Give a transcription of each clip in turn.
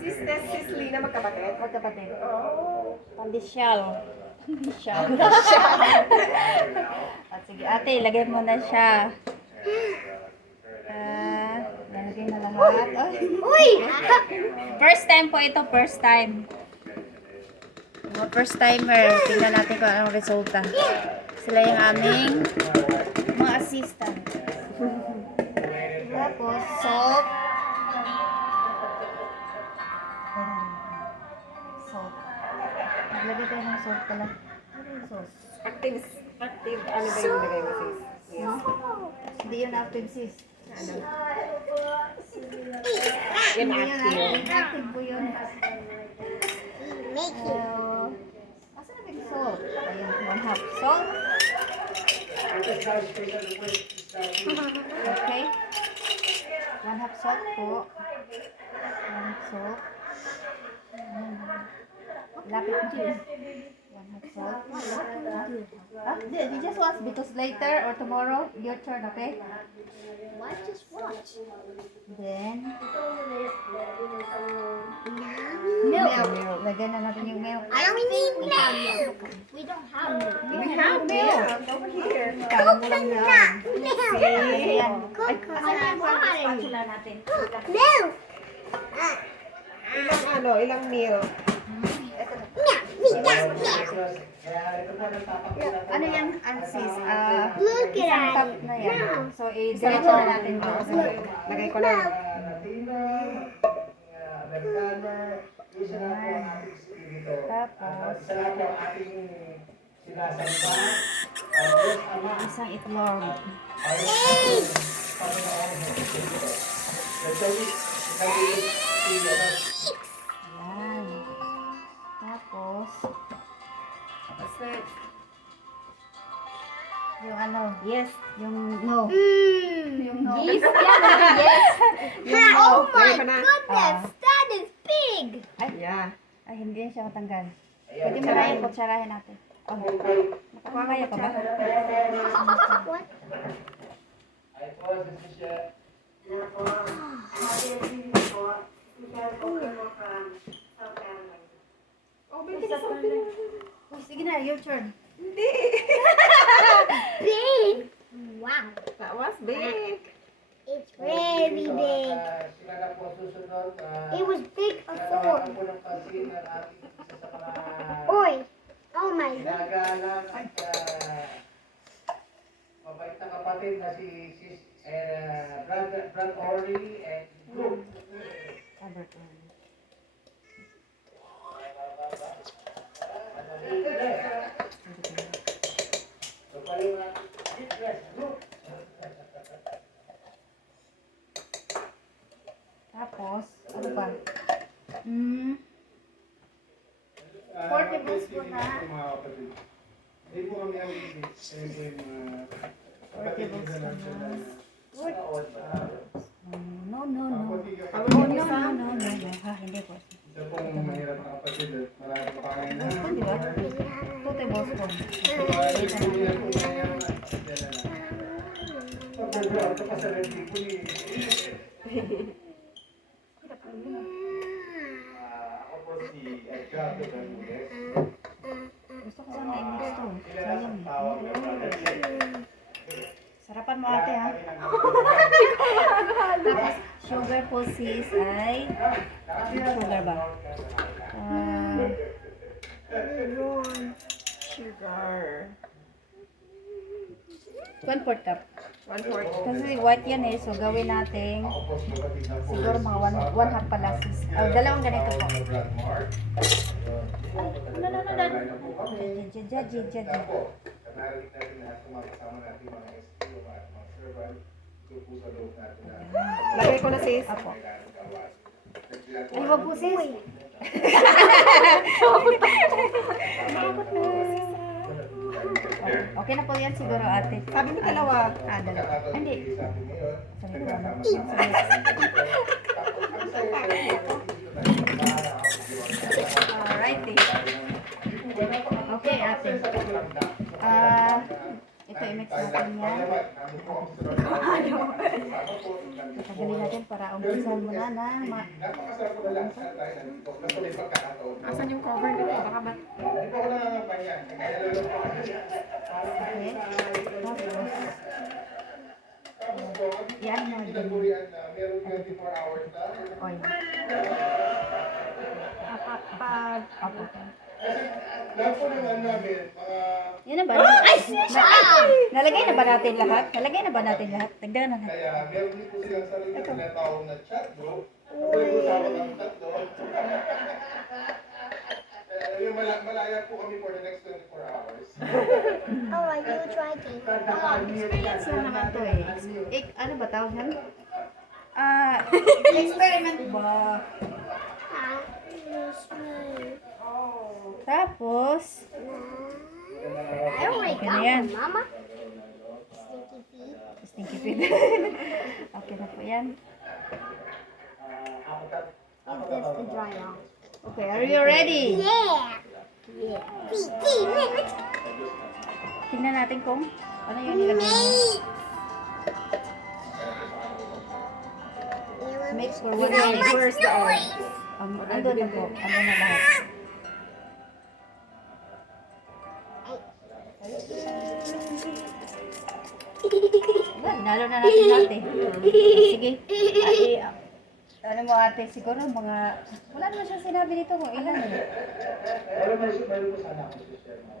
Sis Lina, magkapatid? Magkapatid. Oh. Pandisyal. Pandisyal. At sige, ate, ilagay mo na siya. Lalagay na lahat. Uy! First time po ito, first time. Mga first timer. Tingnan natin kung anong resulta. Sila yung aming mga assistant. Tapos, salt. Salt. Maglagay tayo ng salt pala. Ano yung salt? Active, ano ba yung nilagay mo, sis? Yes. Hindi yun active, sis. Ano? Hindi yun active. Active po yun. Make it. Asan na yung salt? Ayun, 1/2 salt. Okay. 1/2 salt po. 1/2 salt. Lapit mo din. 1/2 salt. You just watch because later or tomorrow, your turn, okay? What? Just watch. Then, Milk. lagyan na natin yung milk. I don't need milk. We don't have milk. We have milk over here. Kalang mo lang yan. Milk. Ayan. Spatula natin. Milk. Ilang milk? Ano yan, Ansis? Look at Isang it. cup na yan. So, i-diretso na natin to. Lagay ko na. Tapos, isang itlog. Yan. Tapos, yung ano, yes, yung no. Yung no. Yes. Yung no. Oh my Lagay ko na. goodness, that is big. Yeah. Ay, hindi siya matanggal. Pwede mo na yung kutsarahin natin. Oh, nakakaya ka ba? What? Oh, baby, something. Oh, sige na, your turn. Hindi. Big. Wow. That was big. It's very big. It was big before. Oi. Oh my god. Nagalang at mabait na kapatid na si Brad Orly and Group. Tapos, ano pa? 4 tablespoon na. Hindi po kami ang ibig. Kaya po yung No, no, no. Ako Oh, yung no, isa. no, no, no. Ha, hindi po. Isa pong mahirap na kapatid at marami pa kami na. Di ba? 2 tablespoon. Pag-vlog ka pa sa red people ako po si Edgar de Bermudez. Gusto ko sana i-mix to. Ilan Sayang. ang tawag ng brother? Sarapan mo ate ha. Tapos, sugar po sis ay... Sugar ba? Sugar. 1/4 cup. 1/4. Kasi white yan eh. So, gawin natin siguro mga 1/2 pala sis. Dalawang ganito po. Jajajajajajaj. Narinig natin lahat ng mga kasama natin, mga SPO at mga servant. Ito po sa loob natin na Lagay ko na, sis. Apo. Ay, wag po sis. Okay na po yan siguro ate. Sabi mo dalawa. Dalawa. Hindi. Sabi ko ano. Alrighty. Okay ate. Ito i-mix natin yan. Patagalin natin para umpisahan muna na Napakasarap ko na lang sa tayo nandito. Kasi may pagkakataon. Asan yung cover nito? Baka ba? Hindi po ako nangangampanya. Kaya lalo po ako. Okay. Tapos po, Yan na. ginagurian na meron 24 hours na. Oy. Apo. Lahat po ng ano namin, mga Yan na ba? Ay! Nalagay na ba natin lahat? Nalagay na ba natin lahat? Tagdagan na. kaya meron din po silang sarili na tinatawag na chat group. Pag-usapan ng tatlo. Yung malaya po kami for the next 24 hours. Oh, I will try to. Experience lang naman to eh. Ano ba tawag yan? Experiment ba? Tapos, Oh my okay na yan. God, Mama. Stinky feet. Okay na po yan. Is this the dry out? Okay, are you ready? Yeah. Yeah. Let's Tingnan natin kung ano yung nilagay mo. Mix for 1 minute. Where's the oil? Andun na po. Andun na lahat. Hinalo na natin ate. Sige. Ano mo ate, siguro mga, wala naman siya sinabi dito kung ilan. Meron po sana ako share mo.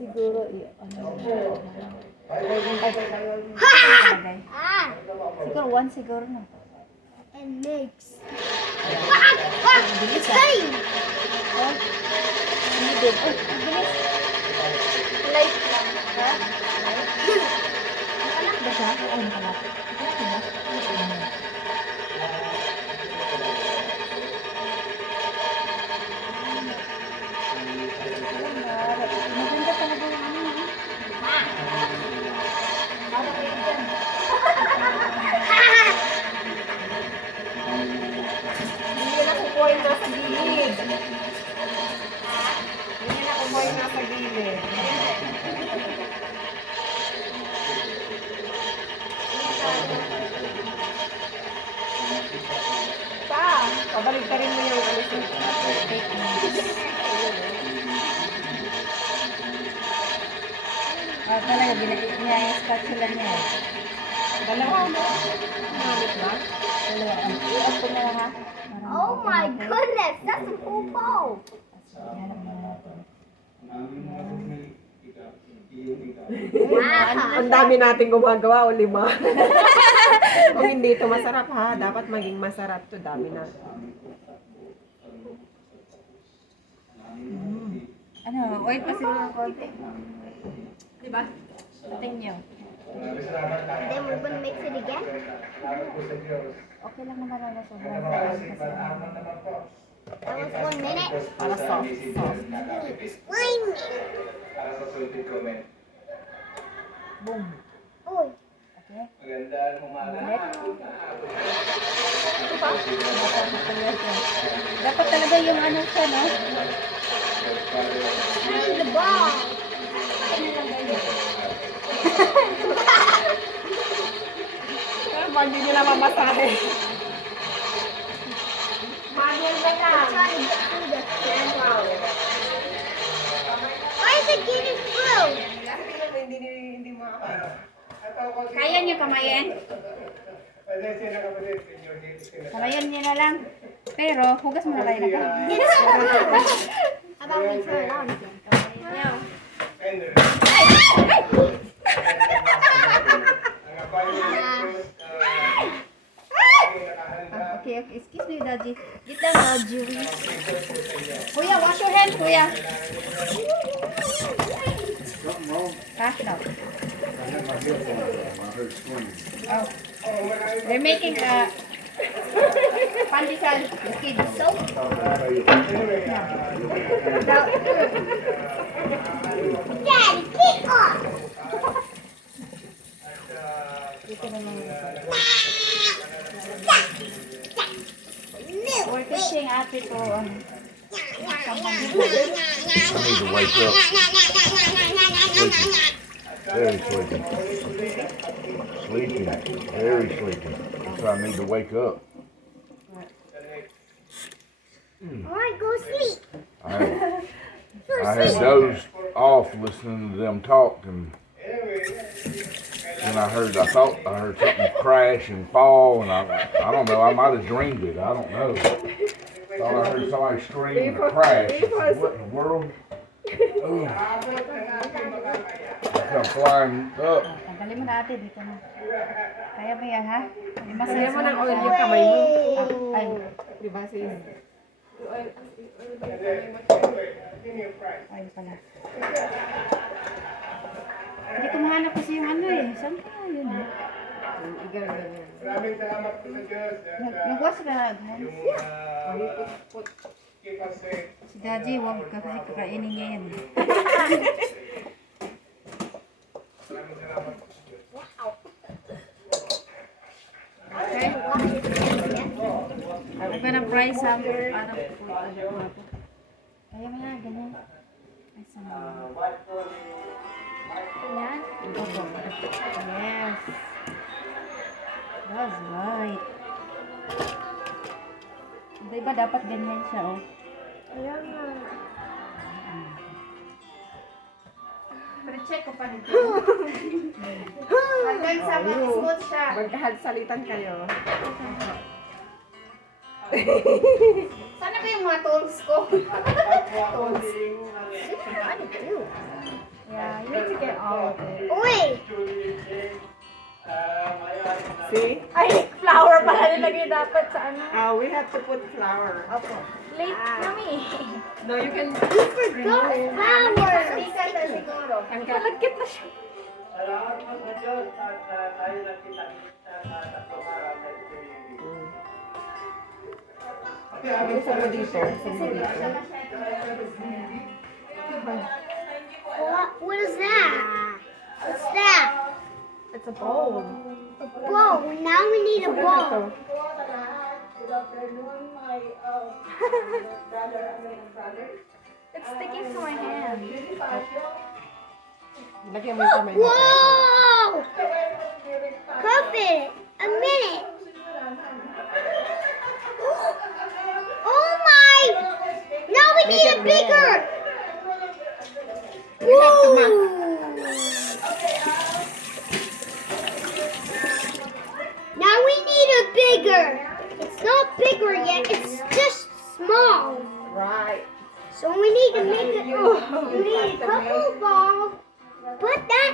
Siguro, ano. Ah, Siguro 1 siguro na. and mix. Bilis ah. Hey! Oh, hindi din. Oh, bilis. Light lang. Ha? Anak ba siya? Oo, anak. Anak ba? Maganda talaga yung ano. Para kayo dyan. Hindi na kukuha yung nasa gilid. Hindi na kukuha yung nasa gilid. Pabalik ka rin mo yung ano sa Talaga, niya-spatula niya. dalawa mo. Namit ba? Dalawa. I-off ko na lang ha. Oh my goodness, that's a full bowl. Ihanap na natin. Wow. Ang dami natin gumagawa o 5. Kung hindi ito masarap ha, dapat maging masarap to. Dami na. Ano, wait pa siguro ng konti. Diba? Atin nyo. Then we're gonna mix it again. Okay lang naman na sobrang sarap kasi. That was 1 minute. Para soft. 1 minute. Para sa sulti comment. Boom. Oy. Okay? Magandang umaga. Ulit. Dapat talaga yung ano siya, no? Bring the ball. Pero pag hindi nila mamasahe. Manual ba lang? Trying to get through the stand. Why is it getting through? Hindi mo Kaya nyo kamayin? Kamayin nyo na lang. Pero, hugas mo na kayo na kayo. How about we turn it on again? Okay, excuse me, Daddy. Get down, Daddy. Kuya, wash your hands, Kuya. Ha? No. Oh. They're making a pandesal liquid soap. Daddy, kick off! Dito naman. We're teaching ate ko Very sleepy. Sleepy. Very sleepy. So I need to wake up. Alright, go sleep. I had dozed off listening to them talk, and then I thought I heard something crash and fall, and I don't know, I might have dreamed it, I don't know. Thought I heard somebody scream and a crash. I said, what in the world? Ooh. I come flying up. Tanggalin mo na ate, dito na. Kaya ba yan, ha? Lagyan mo ng oil yung kamay mo. Ay, Di ba sis? ay pala. Hindi ko mahanap kasi yung ano eh. Saan ka yun eh? Ganyan. Maraming salamat po sa Diyos. Nagwas ka na. Keep us safe. Si Daddy, huwag ka kasi kakainin niya yan. Maraming salamat po sa Diyos. Okay? Huwag ka ng price ha. Kaya mo na, ganyan. Ay, sana. Ganyan? Opo. Yes. That's right. Diba dapat ganyan siya, oh. Ayan nga. Pero check ko pa nito. Hanggang sa mag-smooth siya. Magkahadsalitan kayo. Sana ba yung mga tools ko? Tools. Yeah, you need to get all of it. Wait. See? Ay, flower pala nilagay dapat sa ano. We have to put flour. Opo. Late kami. No, you can... Those flowers. Tika na siguro. Ang Malagkit na siya. Gusto mo dito. What is that? What's that? It's a bowl. A bowl. Now we need a bowl. It's sticking to my hand. Lagyan mo yung kamay mo. Whoa! Cup it. A minute. Oh my! Now we need a bigger. Whoa! Now we need a bigger. It's not bigger yet. It's just small. Right. So we need to make it. We need a couple balls. Put that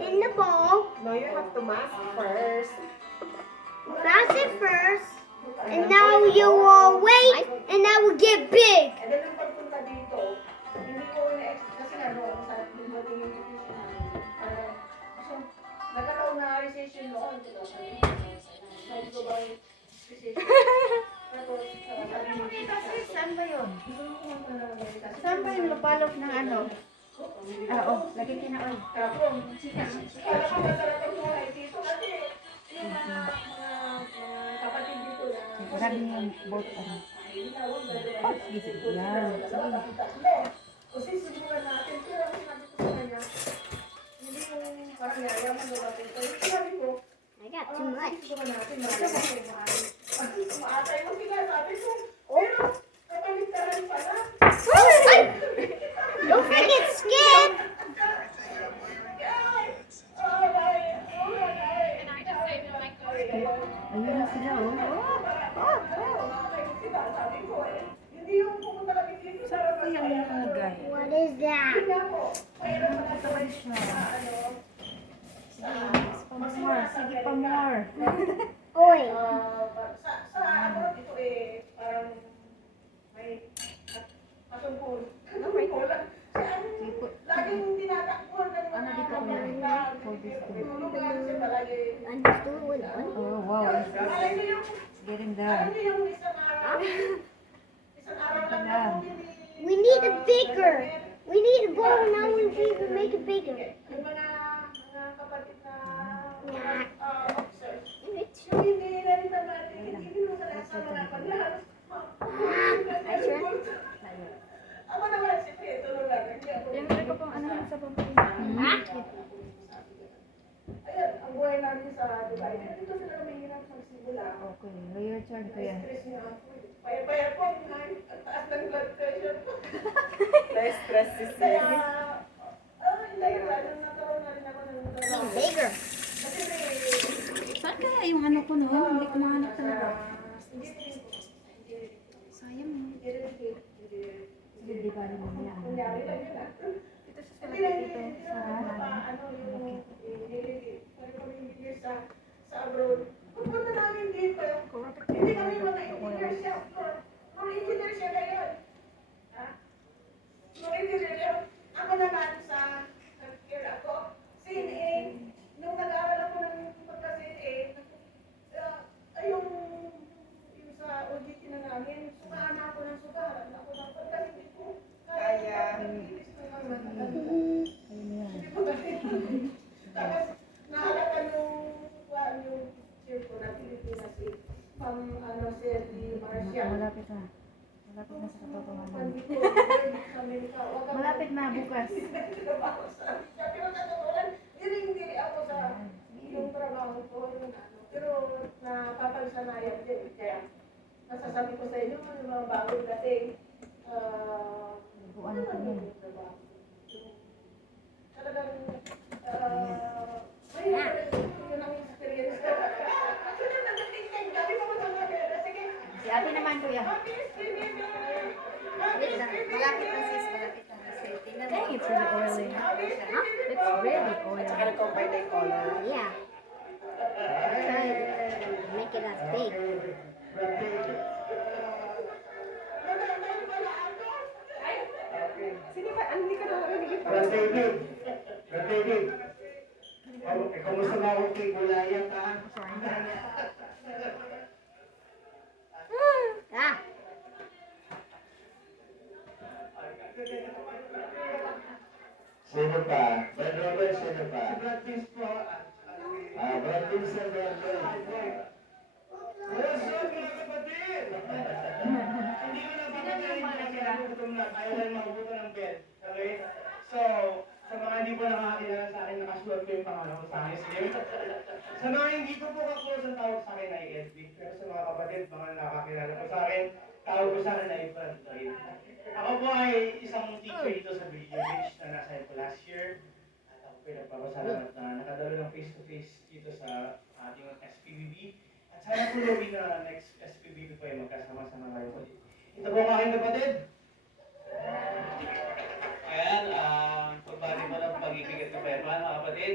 in the bowl. No, you have to mask first. Mash it first. And now you will wait, and that will get big. And then nung pagpunta dito, hindi ko na-expect kasi nga doon sa dumating yung so, nagkataon na recession noon. Sabi ko ba yung recession? Tapos, sabi mo, Saan ba yun? Saan ba yung lupalop ng ano? Oh, lagi kina-oil. kala ko masarap ang buhay dito kasi yung mga kapatid dito na Marami yung boat. Oh, sige, sige. Yan. kasi subukan natin pero ang sinabi ko sa kanya hindi yung parang yayaman na natin pero sabi ko I got too much. subukan natin kasi umaatay mo sila sabi ko pero kapalit-karan pala Don't forget skip. Ayun na sila, oh. Saan ko yung nalagay? What is that? Nakatagal siya. Sige, more. Sige pa more. Oi. sa abroad ito parang may matungkol. Laging tinatakbuhan ka Ano dito ko yan? Hold this thing. tulong lang siya palagi. Understood what? Oh, wow. Alam niyo yung, It's getting done. isang araw lang Ito na. We need a bigger. We need a bowl. Now we need to make it bigger. yung mga kapatid na Nah. officers. Yung hindi na rin natin, hindi mo sa lahat ng mga paglalas. I sure. Ako naman si Pedro lang. Yung ko pang ano sa pampin. Okay, your turn, kuya. Stress niya ako. Paya-paya ko, ang taas ng blood pressure ko. Na-stress si Kaya, Sis. hindi, nagkaroon na rin ako ng trabaho. Bigger. Kasi may, Saan kaya yung ano ko no? Hindi ko mahanap talaga. hindi Sayang. rin. Hindi ba rin mamaya? Kunyari lang yun ah. Ito sa Hindi lang, dito. hindi Sa naman ano yung, pare kami engineer sa abroad. Pupunta namin dito. Hindi kami mga engineer siya. Mga engineer siya ngayon. Ha? Mga engineer siya. Ako naman sa nag-care ako. CNA. Nung nag-aaral ako ng pagka-CNA, yung sa OJT na namin, sukaan ako ng sukaan. Ako ng pagka hindi ko kaya. Ilis ko lang hindi ko kaya. Tapos, nahalata yung teacher ko na Pilipinas si Ma'am si Marcia. Malapit na. Malapit na sa katotohanan. Pandito, sa Amerika. Malapit na bukas. Pero katotohanan, diring-diri ako sa yung trabaho ko. Pero napapagsanayan din. Kaya nasasabi ko sa inyo, ano mga bagong dating. Buwan ko yun. Talagang, mahirap yun ang experience ko. Sunod na dating time, dami ko magkakabera. Sige, Si ate naman kuya. mabilis, baby. Wait lang. Malapit na sis. Malapit na sis. Tingnan mo. It's really oily. Huh? It's really oily. Tsaka nag-combine na yung color. Yeah. Try to make it as big. Sino ba? Hindi ka na marinig ito. Brad David. Brad David. Kamusta ba akong kay Gulayan ka? Ah! Sino pa? Brad Robert, sino pa? Si Brad Vince po. Brad Vince and Brad Robert. What's up mga kapatid? Hindi ko na gutom na. Ayaw lang makubutan ng bed. Okay? So, sa mga hindi po nakakilala sa akin, nakasulat ko yung pangalan ko sa akin. Sige. Sa mga hindi ko po ka-close ang tawag sa akin ay SB. Pero sa mga kapatid, mga nakakilala ko sa akin, tawag ko sa akin ay Brad Lloyd. Ako po ay isang teacher dito sa Video Beach na nasa ko last year. At ako po nagpapasalamat na nakadalo ng face-to-face dito sa ating SPBB. At sana po Louie na next SPBB po ay magkasama-sama kayo po. Ito po ang aking kapatid. Ayan, pagbali mo ng pag-ibig at kaperman mga kapatid.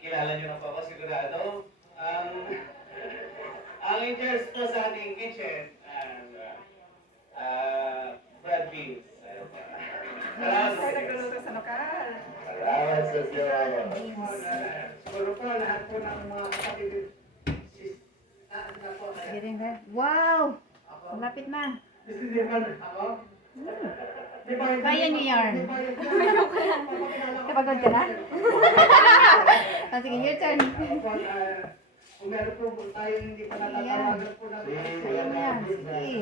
Kilala niyo na po ako sigurado. Ang in-charge po sa ating kitchen, Brad Beans. Salamat Ay, nagluluto sa lokal. Salamat sa Diyos. Siguro po lahat po ng mga kapatid. Sige rin ba? Wow! Malapit na. Ako? Kaya niyo yarn. Kapagod ka na? Sige, your turn. Kung meron po tayo hindi pa natatawagan po natin. Kaya mo yan. Sige.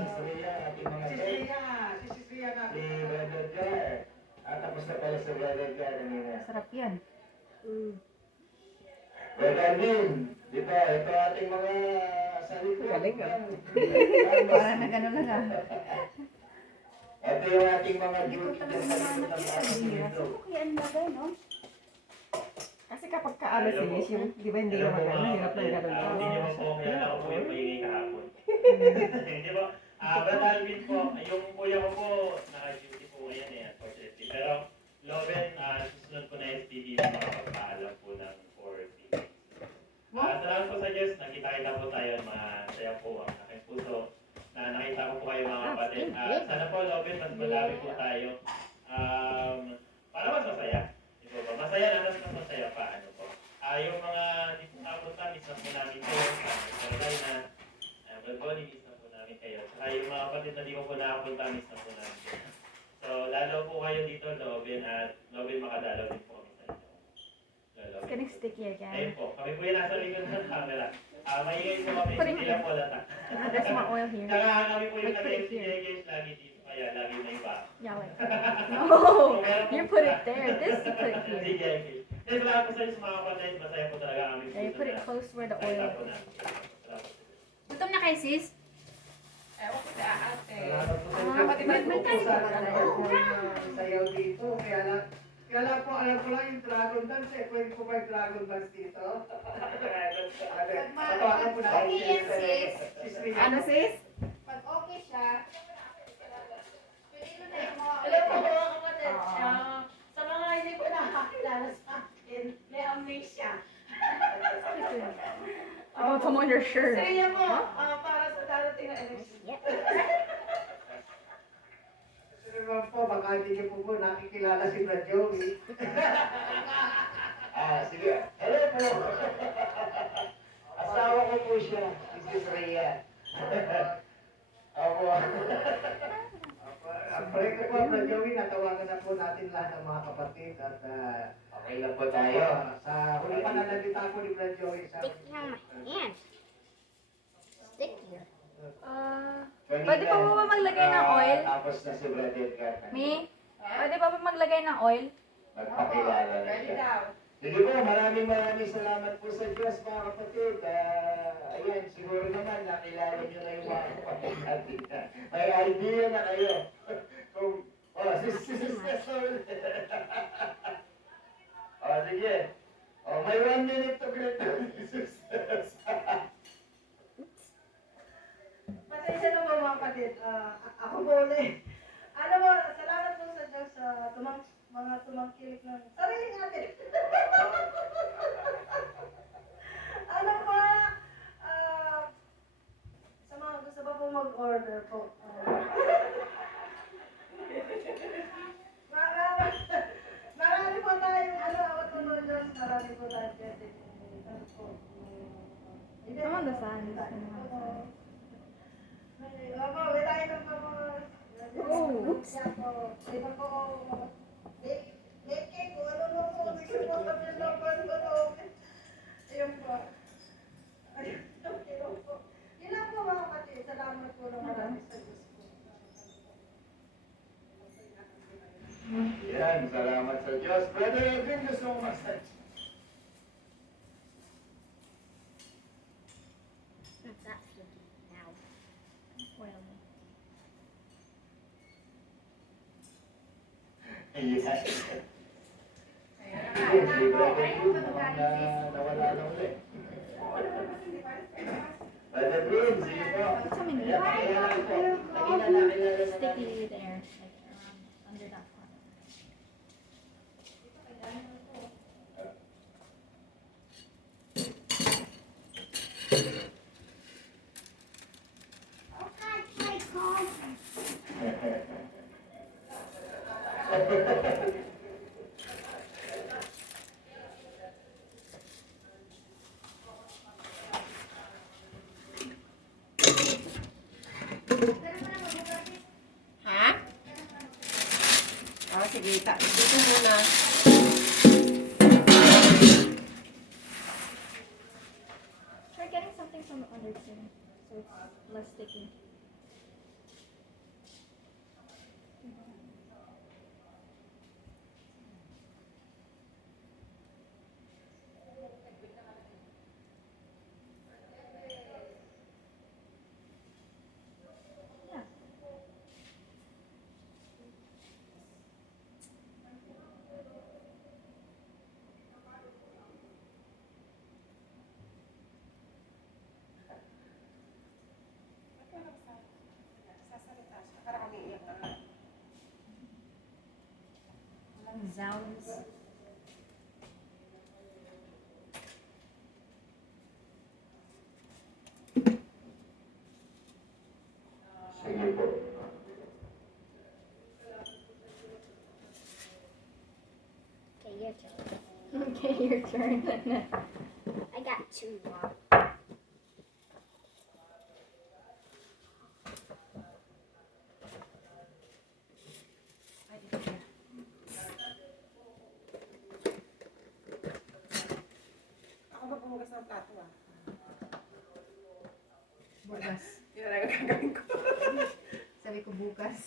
Si Sria na. Si Brother Jar. Tapos na pala sa Brother Jar. Sarap yan. Brother Lin, di ba? Ito ating mga salita. Galing ah. Parang na gano'n lang ah. Ito yung ating mga Hindi ko duty. talaga nahanap yun sa bihira. Saan ko kaya ang lagay, no? Kasi kapag kaano sis, yung, di ba hindi na magano, hirap ng gano'n. Hindi niyo po kilala ko po yung maingay kahapon. Hindi po. Brad Alvin po, yung kuya ko po, naka-duty po ngayon eh, unfortunately. Pero, Loven, susunod po na STD na makapagpaalam po ng 4 minutes. Salamat po sa Diyos, nakita-kita po tayo, masaya po ang aking puso. Na nakita ko po kayo mga kapatid. Sana po, Loven, mas madami po tayo. Para mas masaya. Ito po, masaya na mas masaya pa. Ano po. Yung mga hindi po nakapunta, miss na po namin kayo. Carolina, Brad Bonnie, miss na po namin kayo. Saka yung mga kapatid na di ko po nakapunta, miss na po namin kayo. So, lalo po kayo dito, Loven, at Loven makadalaw din po kami sa inyo. It's getting stickier again. Ayun po, kami po yung nasa likod ng camera. Maingay po kami, Put it hindi lang po lata. There's more oil here. Saka kami po yung Like, put it nag-MC here. guys lagi dito, kaya lagi na iba. Yeah, like no, you put it there. This you put it here. Sige, okay. Salamat po sa inyo sa mga kapatid, masaya po talaga kami. Yeah, you put it close where the oil is. Salamat Gutom na kay sis? Ewan ko sa ate. Salamat po sa Diyos. Kapatid ba ito? Utusan na naman po yung sayaw dito. Kaya lang po, alam ko lang yung dragon dance eh. Pwede po ba yung dragon dance dito? Patawagan po natin Okay yan, sis. Rhea. Ano sis? Pag okay siya, pwede mo tayo mga Alam mo mga kapatid, sa mga hindi ko nakakilala sa akin, may amnesia. About come on your shirt. Sige mo, para sa darating na election. Kasi naman po, baka hindi niyo po nakikilala si Brad Joey. Sige. Hello po. Asawa ko po siya, Mrs. Rhea. Opo. Pray ko po, Brad Joey, natawagan na po natin lahat ng mga kapatid at Okay lang po tayo. sa huli pa na nandita po ni Brad Joey sa stick here on my hand. Stick here. Pwede pa ba maglagay ng oil? Tapos na si Brad Edgar. Mi? Pwede pa ba maglagay ng oil? Nagpakilala na Ready siya. daw. Sige po, maraming salamat po sa Diyos mga kapatid. Ayan, siguro naman nakilala niyo na yung mga kapatid natin. May idea na kayo. Sis. Sige. May 1 minute to greet the sisters. Pasensya na po mga kapatid. Ako po ulit. Ano mo, salamat po sa Diyos sa mga tumangkilik ng sarili natin. Ano po, sa mga gusto pa po mag-order po. Marami po tayong awat po ng Diyos. Marami po tayong pwede. Ano po. Naman dasan. Opo, may tayo ng mga... Oops! Iba po, cake ko, ano mo po, gusto mo kami laban ko to. Ayun po. Ayun po. Yun lang po mga kapatid. Salamat po ng marami sa Diyos po. Yan, salamat sa Diyos. Brother Edwin, gusto mo mag-start? Not that sticky now. Ayan. Si Brother Edwin, nawala na ulit. Brother Edwin, sige po. Ayan, pakilala ko po. Kanina nakilala na natin. there, like under that part. Okay, my coffee. Ha? Sige, dito muna. Try getting something from under too, so it's less sticky. Yeah. Sounds. Sige po. Okay, your turn. Okay, your turn. I got two. Ako ba pumugas ng plato Bukas. Yun na lang ang gagawin ko. Sabi ko bukas.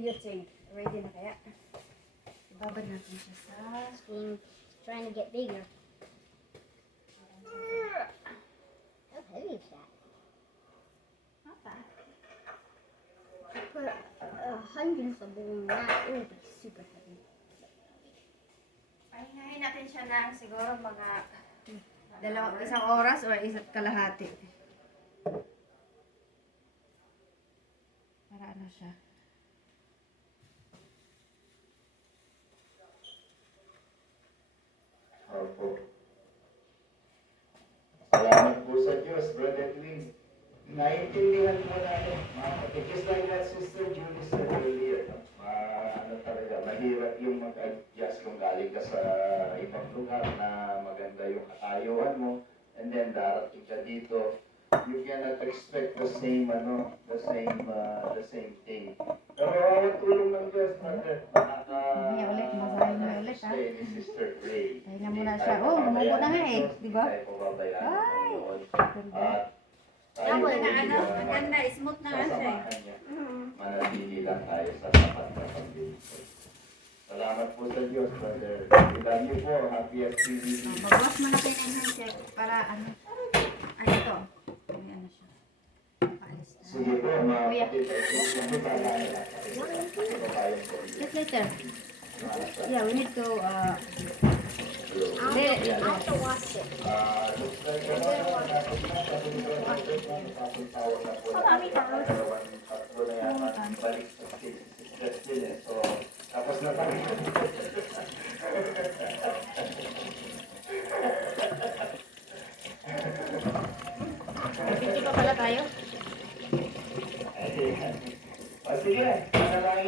YouTube. Ready na kaya? Ibabad natin siya sa... Screen trying to get bigger. How heavy is that? Not bad. Put hundreds of them in that. It would be super heavy. Pahingahin natin siya ng siguro mga isang oras or isa't kalahati. Para ano siya. Opo. Salamat po sa Diyos, Brother Clint. Naintindihan po natin, mga kapatid. Just like that Sister Julie said earlier, ano talaga, mahirap yung mag-adjust kung galing ka sa ibang lugar na maganda yung katayuan mo, and then darating ka dito, you cannot expect the same, the same thing. Pero ang tulong ng Diyos, Brother, Mamaya ulit, masahin mo ulit, ha? stay ni Sister Ray. Pahinga muna siya. Oh, lumubo na nga eh, di ba? Ay! That was Na ano, maganda, smooth na nga siya eh. Manatili lang tayo sa tapat na paglilingkod. Salamat po sa Diyos, Brother. Ilan niyo po, happy activity. Magwas mo na kayo ng handset para ano. Ano to? May ano siya. Paalis na. Sige po, mga kapatid. Sige pa lang. Just later. Yeah, we need to, I'll have to wash it. Looks like marami tatlo na yata balik sa Sister Jill eh. So, tapos na kami. Picture pa pala tayo. O sige, panalangin